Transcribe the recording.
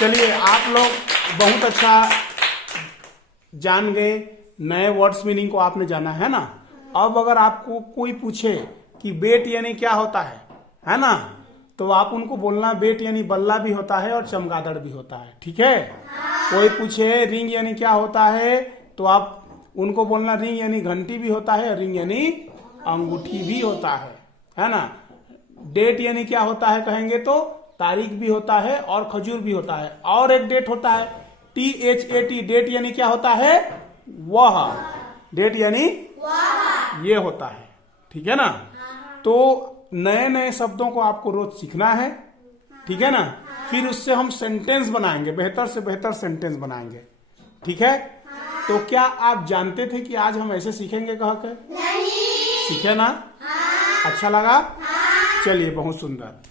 चलिए आप लोग बहुत अच्छा जान गए, नए वर्ड्स मीनिंग को आपने जाना है ना। अब अगर आपको कोई पूछे कि बेट यानी क्या होता है ना, तो आप उनको बोलना बेट यानी बल्ला भी होता है और चमगादड़ भी होता है, ठीक है। कोई पूछे रिंग यानी क्या होता है, तो आप उनको बोलना रिंग यानी घंटी भी होता है, रिंग यानी अंगूठी भी होता है ना। डेट यानी क्या होता है कहेंगे तो तारीख भी होता है और खजूर भी होता है। और एक डेट होता है THAT, डेट यानी क्या होता है, वह, डेट यानी ये होता है, ठीक है ना। तो नए नए शब्दों को आपको रोज सीखना है, ठीक है ना। फिर उससे हम सेंटेंस बनाएंगे, बेहतर से बेहतर सेंटेंस बनाएंगे, ठीक है। तो क्या आप जानते थे कि आज हम ऐसे सीखेंगे कह के? नहीं। सीखे ना? अच्छा लगा? चलिए, बहुत सुंदर।